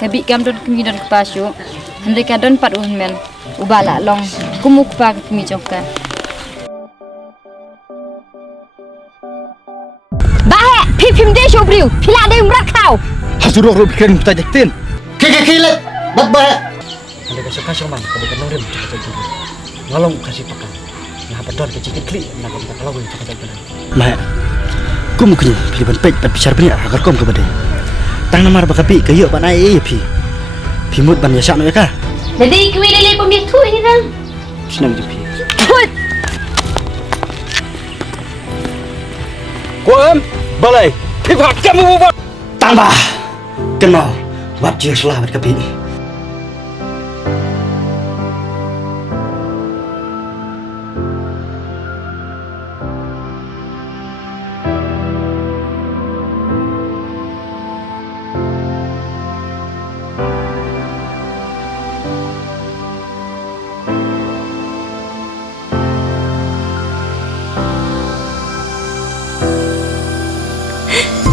Kabi kam don kemi don kepasyu. Hendak kadon pat men. Ubala long. Kumuk pa kemi jongka. Bahe, pim de shobriu. Pila de umrak kau. Hasuruh ro bikin mutajektin. Kikikilit, ba't ba? Anda kasih kasih man, kada kan rem cakap cakap. Ngalong kasih pakan. Nah padon ke cikit kli nak kita kalau cakap cakap. Mah. Ku mungkin pilihan pej pat bicara bani agar kom ke bade. Tang namar bakapi ke yo ban ai pi. Pimut ban ya sak ya ka. Jadi kuwi lele pemir tu ini kan. Senang je pi. Put. Kuam balai. Pihak kamu buat tambah. Kenal. Wap je salah kat kapi ni.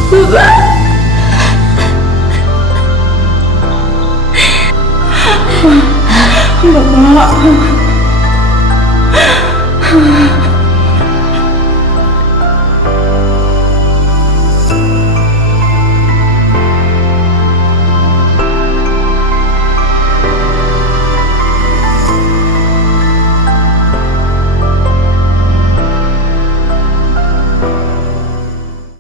Bapak.